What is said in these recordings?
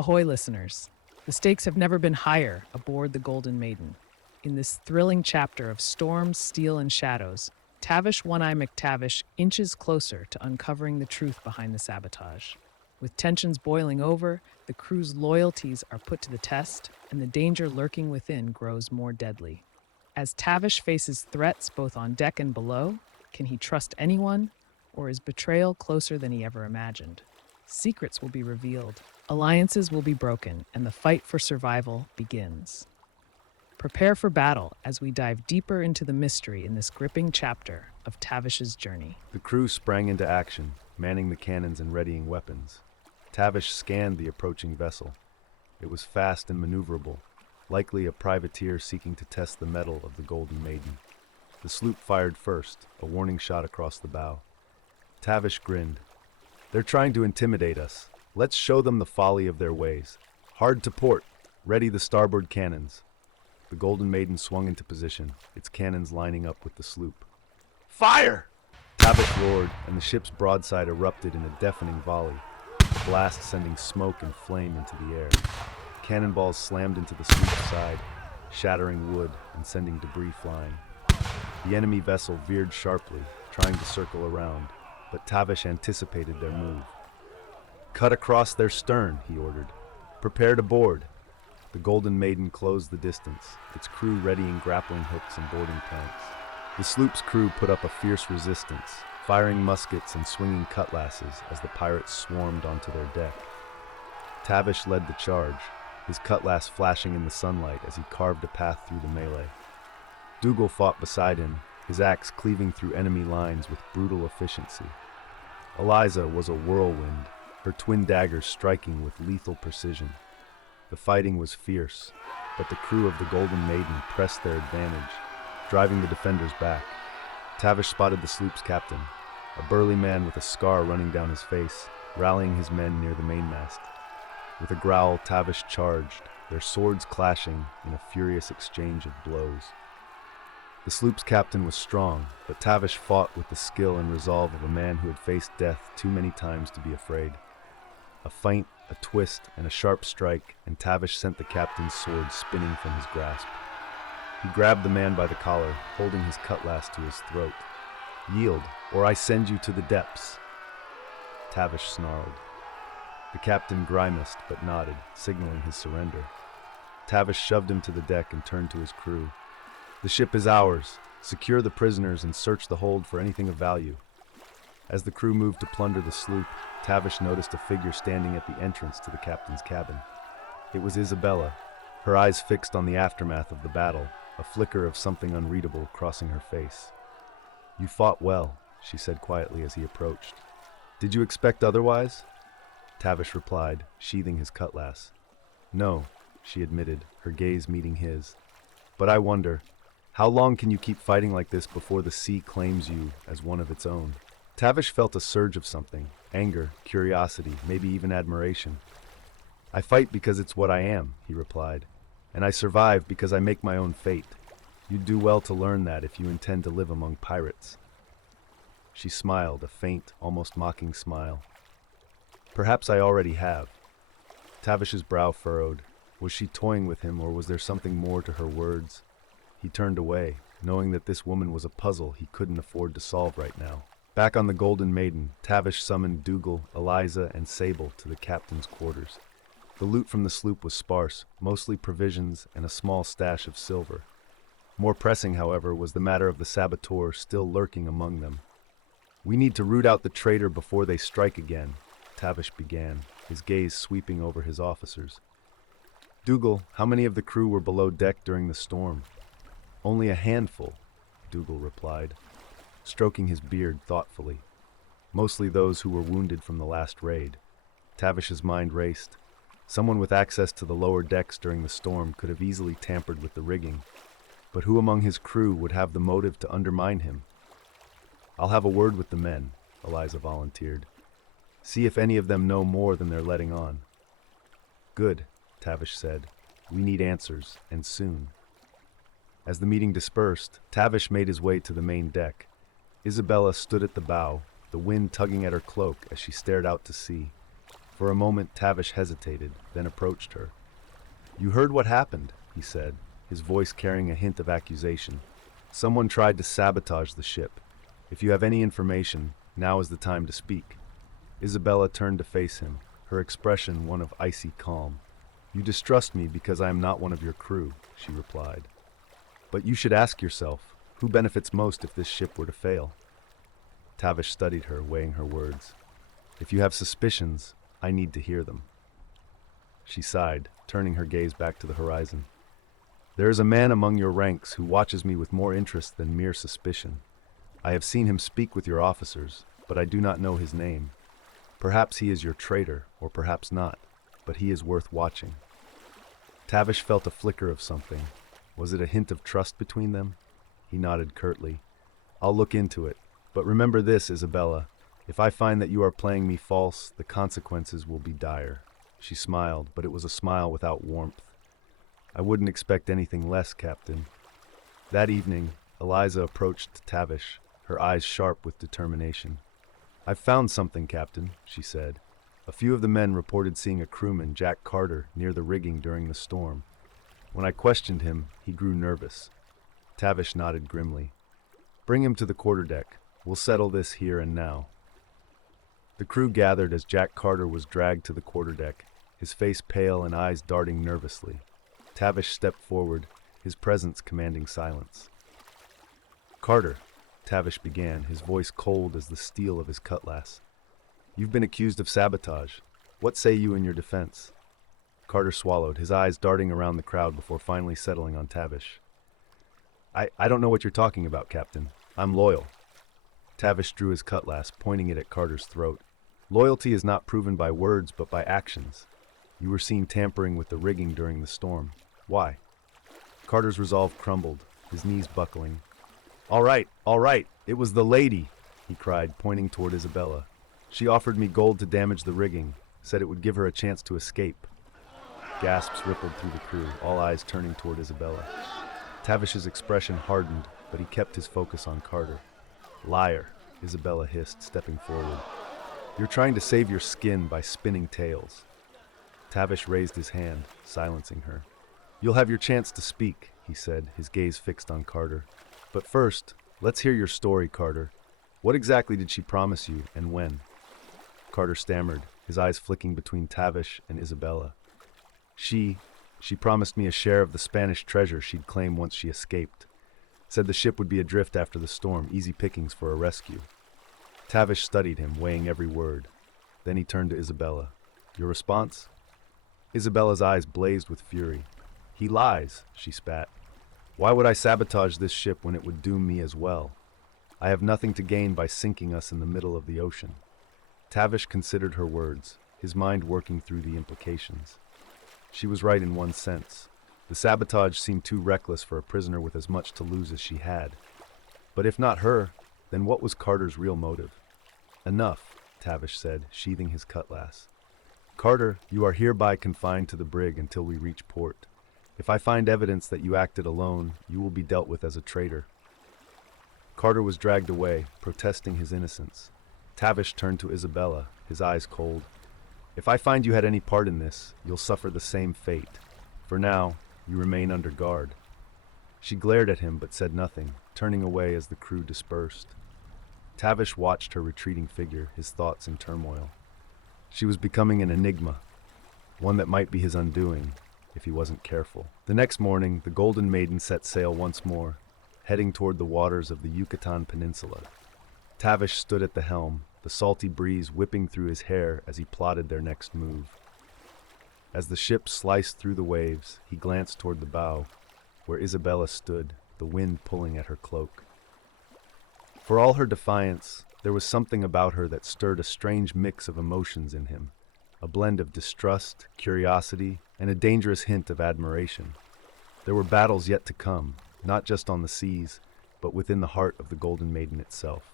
Ahoy, listeners. The stakes have never been higher aboard the Golden Maiden. In this thrilling chapter of storms, steel, and shadows, Tavish One Eye McTavish inches closer to uncovering the truth behind the sabotage. With tensions boiling over, the crew's loyalties are put to the test, and the danger lurking within grows more deadly. As Tavish faces threats both on deck and below, can he trust anyone, or is betrayal closer than he ever imagined? Secrets will be revealed, alliances will be broken, and the fight for survival begins. Prepare for battle as we dive deeper into the mystery in this gripping chapter of Tavish's journey. The crew sprang into action, manning the cannons and readying weapons. Tavish scanned the approaching vessel. It was fast and maneuverable, likely a privateer seeking to test the mettle of the Golden Maiden. The sloop fired first, a warning shot across the bow. Tavish grinned. "They're trying to intimidate us. Let's show them the folly of their ways. Hard to port. Ready the starboard cannons." The Golden Maiden swung into position, its cannons lining up with the sloop. "Fire!" Tavish roared, and the ship's broadside erupted in a deafening volley, the blast sending smoke and flame into the air. Cannonballs slammed into the sloop's side, shattering wood and sending debris flying. The enemy vessel veered sharply, trying to circle around, but Tavish anticipated their move. "Cut across their stern," he ordered. "Prepare to board." The Golden Maiden closed the distance, its crew readying grappling hooks and boarding planks. The sloop's crew put up a fierce resistance, firing muskets and swinging cutlasses as the pirates swarmed onto their deck. Tavish led the charge, his cutlass flashing in the sunlight as he carved a path through the melee. Dougal fought beside him, his axe cleaving through enemy lines with brutal efficiency. Eliza was a whirlwind, her twin daggers striking with lethal precision. The fighting was fierce, but the crew of the Golden Maiden pressed their advantage, driving the defenders back. Tavish spotted the sloop's captain, a burly man with a scar running down his face, rallying his men near the mainmast. With a growl, Tavish charged, their swords clashing in a furious exchange of blows. The sloop's captain was strong, but Tavish fought with the skill and resolve of a man who had faced death too many times to be afraid. A feint, a twist, and a sharp strike, and Tavish sent the captain's sword spinning from his grasp. He grabbed the man by the collar, holding his cutlass to his throat. "Yield, or I send you to the depths." Tavish snarled. The captain grimaced but nodded, signaling his surrender. Tavish shoved him to the deck and turned to his crew. "The ship is ours. Secure the prisoners and search the hold for anything of value." As the crew moved to plunder the sloop, Tavish noticed a figure standing at the entrance to the captain's cabin. It was Isabella, her eyes fixed on the aftermath of the battle, a flicker of something unreadable crossing her face. "You fought well," she said quietly as he approached. "Did you expect otherwise?" Tavish replied, sheathing his cutlass. "No," she admitted, her gaze meeting his. "But I wonder, how long can you keep fighting like this before the sea claims you as one of its own?" Tavish felt a surge of something, anger, curiosity, maybe even admiration. "I fight because it's what I am," he replied, "and I survive because I make my own fate. You'd do well to learn that if you intend to live among pirates." She smiled, a faint, almost mocking smile. "Perhaps I already have." Tavish's brow furrowed. Was she toying with him, or was there something more to her words? He turned away, knowing that this woman was a puzzle he couldn't afford to solve right now. Back on the Golden Maiden, Tavish summoned Dougal, Eliza, and Sable to the captain's quarters. The loot from the sloop was sparse, mostly provisions and a small stash of silver. More pressing, however, was the matter of the saboteur still lurking among them. "We need to root out the traitor before they strike again," Tavish began, his gaze sweeping over his officers. "Dougal, how many of the crew were below deck during the storm?" "Only a handful," Dougal replied, stroking his beard thoughtfully. "Mostly those who were wounded from the last raid." Tavish's mind raced. Someone with access to the lower decks during the storm could have easily tampered with the rigging. But who among his crew would have the motive to undermine him? "I'll have a word with the men," Eliza volunteered. "See if any of them know more than they're letting on." "Good," Tavish said. "We need answers, and soon." As the meeting dispersed, Tavish made his way to the main deck. Isabella stood at the bow, the wind tugging at her cloak as she stared out to sea. For a moment, Tavish hesitated, then approached her. "You heard what happened," he said, his voice carrying a hint of accusation. "Someone tried to sabotage the ship. If you have any information, now is the time to speak." Isabella turned to face him, her expression one of icy calm. "You distrust me because I am not one of your crew," she replied. "But you should ask yourself, who benefits most if this ship were to fail?" Tavish studied her, weighing her words. "If you have suspicions, I need to hear them." She sighed, turning her gaze back to the horizon. "There is a man among your ranks who watches me with more interest than mere suspicion. I have seen him speak with your officers, but I do not know his name. Perhaps he is your traitor, or perhaps not, but he is worth watching." Tavish felt a flicker of something. Was it a hint of trust between them? He nodded curtly. "I'll look into it. But remember this, Isabella. If I find that you are playing me false, the consequences will be dire." She smiled, but it was a smile without warmth. "I wouldn't expect anything less, Captain." That evening, Eliza approached Tavish, her eyes sharp with determination. "I've found something, Captain," she said. "A few of the men reported seeing a crewman, Jack Carter, near the rigging during the storm. When I questioned him, he grew nervous." Tavish nodded grimly. "Bring him to the quarterdeck. We'll settle this here and now." The crew gathered as Jack Carter was dragged to the quarterdeck, his face pale and eyes darting nervously. Tavish stepped forward, his presence commanding silence. "Carter," Tavish began, his voice cold as the steel of his cutlass. "You've been accused of sabotage. What say you in your defense?" Carter swallowed, his eyes darting around the crowd before finally settling on Tavish. I don't know what you're talking about, Captain. I'm loyal." Tavish drew his cutlass, pointing it at Carter's throat. "Loyalty is not proven by words, but by actions. You were seen tampering with the rigging during the storm. Why?" Carter's resolve crumbled, his knees buckling. All right, it was the lady," he cried, pointing toward Isabella. "She offered me gold to damage the rigging, said it would give her a chance to escape." Gasps rippled through the crew, all eyes turning toward Isabella. Tavish's expression hardened, but he kept his focus on Carter. "Liar," Isabella hissed, stepping forward. "You're trying to save your skin by spinning tales." Tavish raised his hand, silencing her. "You'll have your chance to speak," he said, his gaze fixed on Carter. "But first, let's hear your story, Carter. What exactly did she promise you, and when?" Carter stammered, his eyes flicking between Tavish and Isabella. She promised me a share of the Spanish treasure she'd claim once she escaped. Said the ship would be adrift after the storm, easy pickings for a rescue." Tavish studied him, weighing every word. Then he turned to Isabella. "Your response?" Isabella's eyes blazed with fury. "He lies," she spat. "Why would I sabotage this ship when it would doom me as well? I have nothing to gain by sinking us in the middle of the ocean." Tavish considered her words, his mind working through the implications. She was right in one sense. The sabotage seemed too reckless for a prisoner with as much to lose as she had. But if not her, then what was Carter's real motive? "Enough," Tavish said, sheathing his cutlass. "Carter, you are hereby confined to the brig until we reach port. If I find evidence that you acted alone, you will be dealt with as a traitor." Carter was dragged away, protesting his innocence. Tavish turned to Isabella, his eyes cold. "If I find you had any part in this, you'll suffer the same fate. For now, you remain under guard." She glared at him but said nothing, turning away as the crew dispersed. Tavish watched her retreating figure, his thoughts in turmoil. She was becoming an enigma, one that might be his undoing, if he wasn't careful. The next morning, the Golden Maiden set sail once more, heading toward the waters of the Yucatan Peninsula. Tavish stood at the helm, the salty breeze whipping through his hair as he plotted their next move. As the ship sliced through the waves, he glanced toward the bow, where Isabella stood, the wind pulling at her cloak. For all her defiance, there was something about her that stirred a strange mix of emotions in him, a blend of distrust, curiosity, and a dangerous hint of admiration. There were battles yet to come, not just on the seas, but within the heart of the Golden Maiden itself.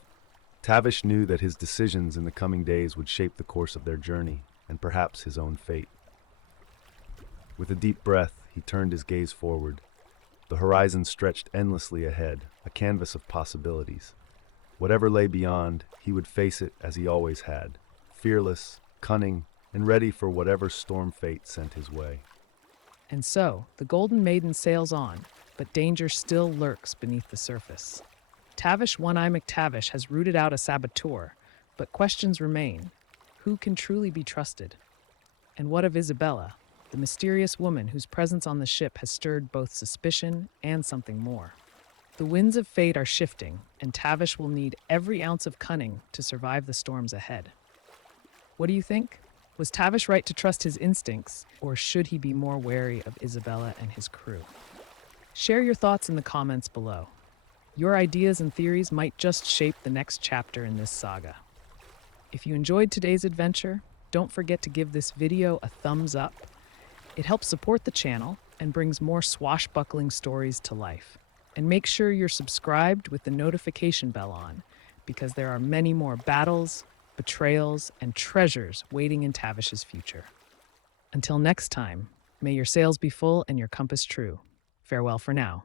Tavish knew that his decisions in the coming days would shape the course of their journey, and perhaps his own fate. With a deep breath, he turned his gaze forward. The horizon stretched endlessly ahead, a canvas of possibilities. Whatever lay beyond, he would face it as he always had, fearless, cunning, and ready for whatever storm fate sent his way. And so, the Golden Maiden sails on, but danger still lurks beneath the surface. Tavish One Eye McTavish has rooted out a saboteur, but questions remain. Who can truly be trusted? And what of Isabella, the mysterious woman whose presence on the ship has stirred both suspicion and something more? The winds of fate are shifting, and Tavish will need every ounce of cunning to survive the storms ahead. What do you think? Was Tavish right to trust his instincts, or should he be more wary of Isabella and his crew? Share your thoughts in the comments below. Your ideas and theories might just shape the next chapter in this saga. If you enjoyed today's adventure, don't forget to give this video a thumbs up. It helps support the channel and brings more swashbuckling stories to life. And make sure you're subscribed with the notification bell on, because there are many more battles, betrayals, and treasures waiting in Tavish's future. Until next time, may your sails be full and your compass true. Farewell for now.